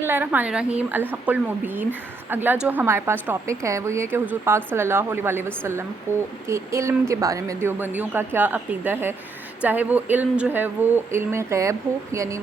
بسم اللہ الرحمن الرحیم الحق المبین۔ اگلا جو ہمارے پاس ٹاپک ہے وہ یہ کہ حضور پاک صلی اللہ علیہ وسلم کے علم کے بارے میں دیوبندیوں کا کیا عقیدہ ہے، چاہے وہ علم جو ہے وہ علم غیب ہو، یعنی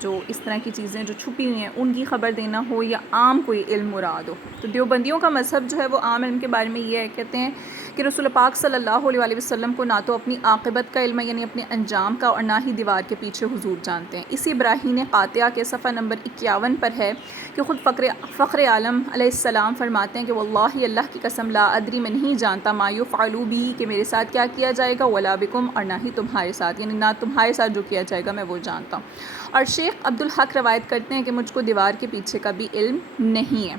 جو اس طرح کی چیزیں جو چھپی ہوئی ہیں ان کی خبر دینا ہو، یا عام کوئی علم مراد ہو۔ تو دیوبندیوں کا مذہب جو ہے وہ عام علم کے بارے میں یہ ہے، کہتے ہیں کہ رسول پاک صلی اللہ علیہ وسلم کو نہ تو اپنی عاقبت کا علم ہے، یعنی اپنے انجام کا، اور نہ ہی دیوار کے پیچھے حضور جانتے ہیں۔ اسی براہین قاطعہ کے صفحہ نمبر 51 پر ہے کہ خود فخر عالم علیہ السلام فرماتے ہیں کہ واللہ اللہ کی قسم لا ادری، میں نہیں جانتا ما یفعل بی، کہ میرے ساتھ کیا کیا جائے گا، ولا بکم، اور نہ ہی تمہارے ساتھ، یعنی نہ تمہارے ساتھ جو کیا جائے گا میں وہ جانتا ہوں۔ اور شیخ عبدالحق روایت کرتے ہیں کہ مجھ کو دیوار کے پیچھے کا بھی علم نہیں ہے۔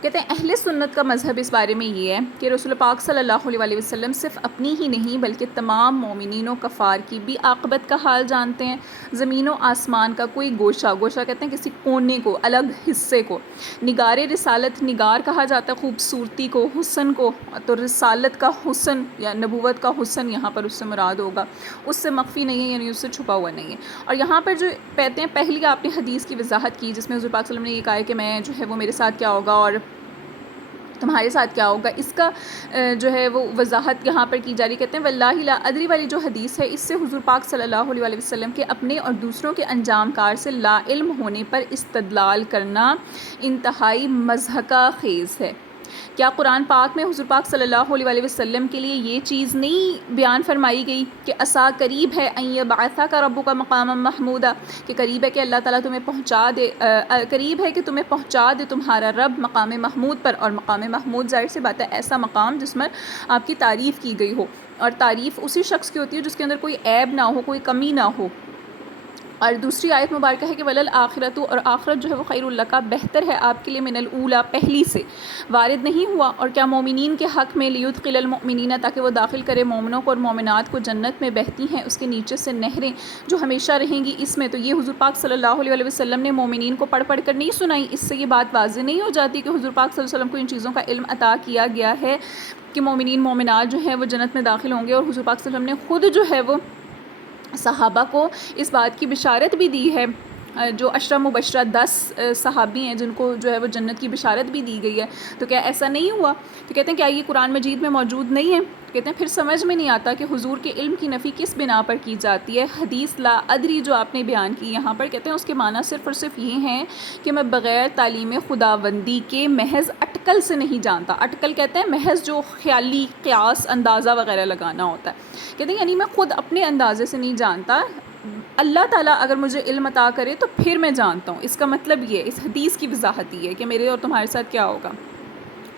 کہتے ہیں اہل سنت کا مذہب اس بارے میں یہ ہے کہ رسول پاک صلی اللہ علیہ وسلم صرف اپنی ہی نہیں بلکہ تمام مومنین و کفار کی بھی عاقبت کا حال جانتے ہیں۔ زمین و آسمان کا کوئی گوشہ کہتے ہیں کسی کونے کو، الگ حصے کو، نگار رسالت، نگار کہا جاتا ہے خوبصورتی کو، حسن کو، تو رسالت کا حسن یا نبوت کا حسن یہاں پر اس سے مراد ہوگا، اس سے مخفی نہیں ہے، یعنی اس سے چھپا ہوا نہیں ہے۔ اور یہاں پر جو کہتے ہیں پہلی آپ نے حدیث کی وضاحت کی جس میں حضور پاک صلی اللہ علیہ وسلم نے یہ کہا ہے کہ میں جو ہے وہ میرے ساتھ کیا ہوگا اور تمہارے ساتھ کیا ہوگا، اس کا جو ہے وہ وضاحت یہاں پر کی جا رہی۔ کہتے ہیں واللہ لا ادری والی جو حدیث ہے، اس سے حضور پاک صلی اللہ علیہ وسلم کے اپنے اور دوسروں کے انجام کار سے لا علم ہونے پر استدلال کرنا انتہائی مضحکہ خیز ہے۔ کیا قرآن پاک میں حضور پاک صلی اللہ علیہ وسلم کے لیے یہ چیز نہیں بیان فرمائی گئی کہ عسیٰ قریب ہے ان یبعثک ربک مقاما محمودا، کہ قریب ہے کہ اللہ تعالیٰ تمہیں پہنچا دے، قریب ہے کہ تمہیں پہنچا دے تمہارا رب مقام محمود پر، اور مقام محمود ظاہر سی بات ہے ایسا مقام جس میں آپ کی تعریف کی گئی ہو، اور تعریف اسی شخص کی ہوتی ہے جس کے اندر کوئی عیب نہ ہو، کوئی کمی نہ ہو۔ اور دوسری آیت مبارکہ ہے کہ وللآخرۃ، اور آخرت جو ہے وہ خیر لک، بہتر ہے آپ کے لیے، من الاولی، پہلی سے۔ وارد نہیں ہوا اور کیا مومنین کے حق میں لیدخل المؤمنین، تاکہ وہ داخل کرے مومنوں کو اور مومنات کو جنت میں بہتی ہیں اس کے نیچے سے نہریں جو ہمیشہ رہیں گی اس میں۔ تو یہ حضور پاک صلی اللہ علیہ وسلم نے مومنین کو پڑھ کر نہیں سنائی، اس سے یہ بات واضح نہیں ہو جاتی کہ حضور پاک صلی اللہ علیہ وسلم کو ان چیزوں کا علم عطا کیا گیا ہے کہ مومنین مومنات جو ہیں وہ جنت میں داخل ہوں گے، اور حضور پاک صلی اللہ علیہ وسلم نے خود جو ہے وہ صحابہ کو اس بات کی بشارت بھی دی ہے، جو عشرہ مبشرہ 10 صحابی ہیں جن کو جو ہے وہ جنت کی بشارت بھی دی گئی ہے۔ تو کیا ایسا نہیں ہوا؟ تو کہتے ہیں کیا یہ قرآن مجید میں موجود نہیں ہے؟ کہتے ہیں پھر سمجھ میں نہیں آتا کہ حضور کے علم کی نفی کس بنا پر کی جاتی ہے۔ حدیث لا ادری جو آپ نے بیان کی یہاں پر، کہتے ہیں اس کے معنی صرف اور صرف یہ ہیں کہ میں بغیر تعلیم خداوندی کے محض اٹکل سے نہیں جانتا۔ اٹکل کہتے ہیں محض جو خیالی قیاس اندازہ وغیرہ لگانا ہوتا ہے، کہتے ہیں یعنی میں خود اپنے اندازے سے نہیں جانتا، اللہ تعالیٰ اگر مجھے علم عطا کرے تو پھر میں جانتا ہوں۔ اس کا مطلب یہ، اس حدیث کی وضاحت یہ ہے کہ میرے اور تمہارے ساتھ کیا ہوگا۔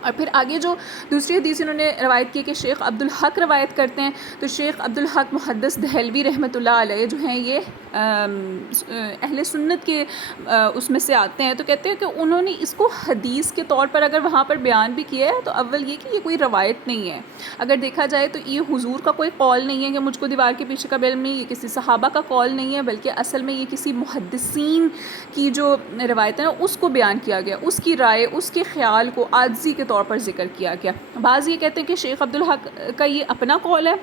اور پھر آگے جو دوسری حدیث انہوں نے روایت کی کہ شیخ عبدالحق روایت کرتے ہیں، تو شیخ عبدالحق محدث دہلوی رحمۃ اللہ علیہ جو ہیں یہ اہل سنت کے اس میں سے آتے ہیں، تو کہتے ہیں کہ انہوں نے اس کو حدیث کے طور پر اگر وہاں پر بیان بھی کیا ہے تو اول یہ کہ یہ کوئی روایت نہیں ہے، اگر دیکھا جائے تو یہ حضور کا کوئی قول نہیں ہے کہ مجھ کو دیوار کے پیچھے کا علم نہیں، یہ کسی صحابہ کا قول نہیں ہے، بلکہ اصل میں یہ کسی محدثین کی جو روایت ہے اس کو بیان کیا گیا، اس کی رائے، اس کے خیال کو عاجزی کے طور پر ذکر کیا گیا۔ بعض یہ کہتے ہیں کہ شیخ عبدالحق کا یہ اپنا قول ہے،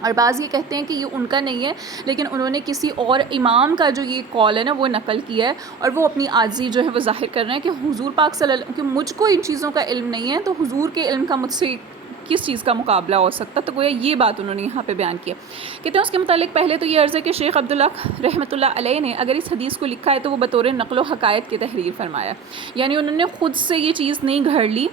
اور بعض یہ کہتے ہیں کہ یہ ان کا نہیں ہے، لیکن انہوں نے کسی اور امام کا جو یہ قول ہے نا وہ نقل کیا ہے، اور وہ اپنی عاجزی جو ہے وہ ظاہر کر رہے ہیں کہ حضور پاک صلی اللہ علیہ وسلم، کہ مجھ کو ان چیزوں کا علم نہیں ہے تو حضور کے علم کا مجھ سے کس چیز کا مقابلہ ہو سکتا، تو گویا یہ بات انہوں نے یہاں پہ بیان کیا۔ کہتے ہیں اس کے متعلق پہلے تو یہ عرض ہے کہ شیخ عبدالحق رحمۃ اللہ علیہ نے اگر اس حدیث کو لکھا ہے تو وہ بطور نقل و حکایت کی تحریر فرمایا، یعنی انہوں نے خود سے یہ چیز نہیں گھڑ لی،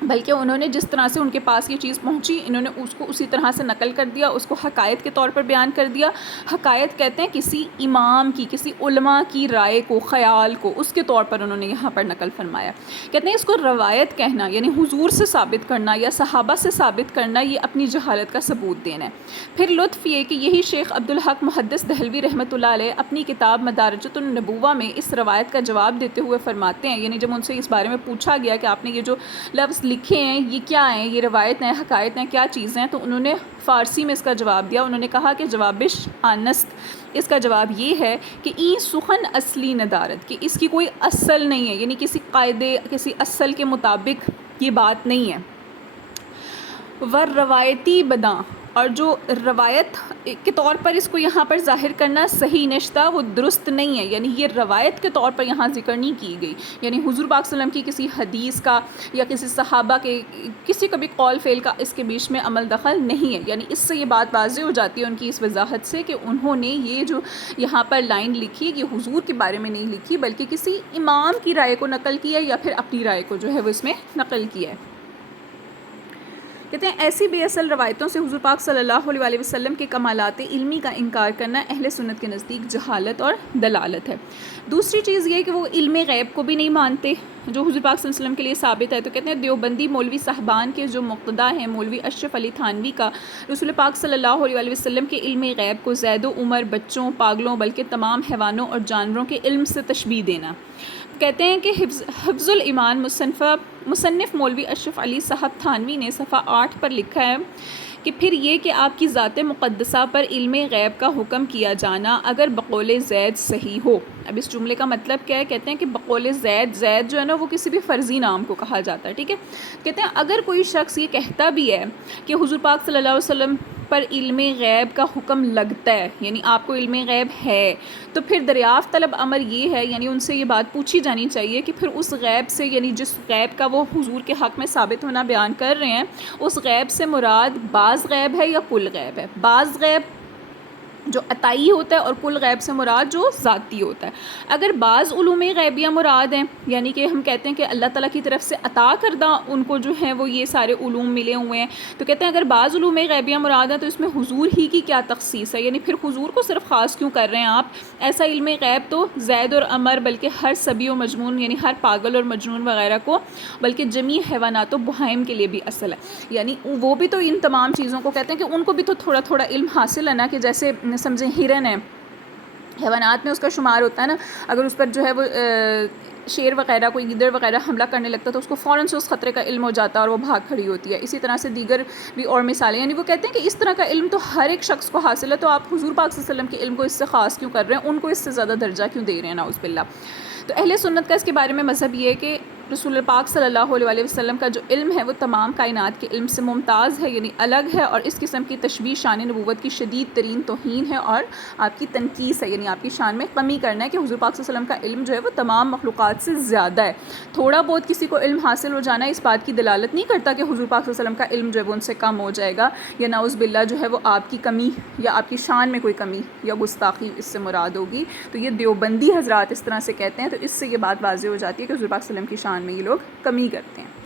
بلکہ انہوں نے جس طرح سے ان کے پاس یہ چیز پہنچی انہوں نے اس کو اسی طرح سے نقل کر دیا، اس کو حکایت کے طور پر بیان کر دیا۔ حکایت کہتے ہیں کسی امام کی، کسی علماء کی رائے کو، خیال کو، اس کے طور پر انہوں نے یہاں پر نقل فرمایا۔ کہتے ہیں اس کو روایت کہنا یعنی حضور سے ثابت کرنا یا صحابہ سے ثابت کرنا، یہ اپنی جہالت کا ثبوت دینا ہے۔ پھر لطف یہ کہ یہی شیخ عبدالحق محدث دہلوی رحمۃ اللہ علیہ اپنی کتاب مدارجۃ النبوہ میں اس روایت کا جواب دیتے ہوئے فرماتے ہیں، یعنی جب ان سے اس بارے میں پوچھا گیا کہ آپ نے یہ جو لفظ لکھے ہیں یہ کیا ہیں، یہ روایت ہیں، حکایت ہیں، کیا چیزیں ہیں، تو انہوں نے فارسی میں اس کا جواب دیا۔ انہوں نے کہا کہ جوابش آنست، اس کا جواب یہ ہے کہ این سخن اصلی ندارت، کہ اس کی کوئی اصل نہیں ہے، یعنی کسی قاعدے، کسی اصل کے مطابق یہ بات نہیں ہے۔ ور روایتی بداں، اور جو روایت کے طور پر اس کو یہاں پر ظاہر کرنا صحیح نشتہ وہ درست نہیں ہے، یعنی یہ روایت کے طور پر یہاں ذکر نہیں کی گئی، یعنی حضور پاک صلی اللہ علیہ وسلم کی کسی حدیث کا یا کسی صحابہ کے کسی کا بھی قول فعل کا اس کے بیچ میں عمل دخل نہیں ہے، یعنی اس سے یہ بات واضح ہو جاتی ہے ان کی اس وضاحت سے کہ انہوں نے یہ جو یہاں پر لائن لکھی یہ حضور کے بارے میں نہیں لکھی بلکہ کسی امام کی رائے کو نقل کیا ہے یا پھر اپنی رائے کو جو ہے وہ اس میں نقل کیا ہے۔ کہتے ہیں ایسی بے اصل روایتوں سے حضور پاک صلی اللہ علیہ وسلم کے کمالات علمی کا انکار کرنا اہل سنت کے نزدیک جہالت اور دلالت ہے۔ دوسری چیز یہ کہ وہ علم غیب کو بھی نہیں مانتے جو حضور پاک صلی اللہ علیہ وسلم کے لیے ثابت ہے، تو کہتے ہیں دیوبندی مولوی صاحبان کے جو مقتدا ہیں مولوی اشرف علی تھانوی کا رسول پاک صلی اللہ علیہ وسلم کے علم غیب کو زید و عمر، بچوں، پاگلوں بلکہ تمام حیوانوں اور جانوروں کے علم سے تشبیہ دینا۔ کہتے ہیں کہ حفظ الایمان مصنف مولوی اشرف علی صاحب تھانوی نے صفحہ 8 پر لکھا ہے کہ پھر یہ کہ آپ کی ذات مقدسہ پر علم غیب کا حکم کیا جانا اگر بقول زید صحیح ہو۔ اب اس جملے کا مطلب کیا ہے؟ کہتے ہیں کہ بقول زید جو ہے نا وہ کسی بھی فرضی نام کو کہا جاتا ہے، ٹھیک ہے۔ کہتے ہیں اگر کوئی شخص یہ کہتا بھی ہے کہ حضور پاک صلی اللہ علیہ وسلم پر علم غیب کا حکم لگتا ہے، یعنی آپ کو علم غیب ہے، تو پھر دریافت طلب امر یہ ہے، یعنی ان سے یہ بات پوچھی جانی چاہیے کہ پھر اس غیب سے، یعنی جس غیب کا وہ حضور کے حق میں ثابت ہونا بیان کر رہے ہیں، اس غیب سے مراد بعض غیب ہے یا کل غیب ہے؟ بعض غیب جو عطائی ہوتا ہے اور کل غیب سے مراد جو ذاتی ہوتا ہے۔ اگر بعض علوم غیبیہ مراد ہیں، یعنی کہ ہم کہتے ہیں کہ اللہ تعالیٰ کی طرف سے عطا کردہ ان کو جو ہیں وہ یہ سارے علوم ملے ہوئے ہیں، تو کہتے ہیں اگر بعض علوم غیبیہ مراد ہیں تو اس میں حضور ہی کی کیا تخصیص ہے؟ یعنی پھر حضور کو صرف خاص کیوں کر رہے ہیں آپ؟ ایسا علم غیب تو زید اور عمر بلکہ ہر صبی و مجنون، یعنی ہر پاگل اور مجنون وغیرہ کو، بلکہ جمیع حیوانات و بہائم کے لیے بھی اصل ہے، یعنی وہ بھی تو ان تمام چیزوں کو کہتے ہیں کہ ان کو بھی تو تھوڑا تھوڑا علم حاصل ہے نا، کہ جیسے سمجھیں ہرن ہے، حیوانات میں اس کا شمار ہوتا ہے نا، اگر اس پر جو ہے وہ شیر وغیرہ کوئی گیدڑ وغیرہ حملہ کرنے لگتا ہے تو اس کو فوراً سے اس خطرے کا علم ہو جاتا ہے اور وہ بھاگ کھڑی ہوتی ہے۔ اسی طرح سے دیگر بھی اور مثالیں، یعنی وہ کہتے ہیں کہ اس طرح کا علم تو ہر ایک شخص کو حاصل ہے، تو آپ حضور پاک صلی اللہ علیہ وسلم کے علم کو اس سے خاص کیوں کر رہے ہیں؟ ان کو اس سے زیادہ درجہ کیوں دے رہے ہیں؟ نعوذ باللہ۔ تو اہل سنت کا اس کے بارے میں مذہب یہ ہے کہ رسول پاک صلی اللہ علیہ وسلم کا جو علم ہے وہ تمام کائنات کے علم سے ممتاز ہے، یعنی الگ ہے، اور اس قسم کی تشبیہ شان نبوت کی شدید ترین توہین ہے اور آپ کی تنقیص ہے، یعنی آپ کی شان میں کمی کرنا ہے کہ حضور پاک صلی اللہ علیہ وسلم کا علم جو ہے وہ تمام مخلوقات سے زیادہ ہے۔ تھوڑا بہت کسی کو علم حاصل ہو جانا اس بات کی دلالت نہیں کرتا کہ حضور پاک صلی اللہ علیہ وسلم کا علم جو ہے وہ ان سے کم ہو جائے گا، یا نعوذ باللہ جو ہے وہ آپ کی کمی یا آپ کی شان میں کوئی کمی یا گستاخی اس سے مراد ہوگی۔ تو یہ دیوبندی حضرات اس طرح سے کہتے ہیں، تو اس سے یہ بات واضح ہو جاتی ہے کہ حضور پاک صلی اللہ علیہ وسلم کی شان میں یہ لوگ کمی کرتے ہیں۔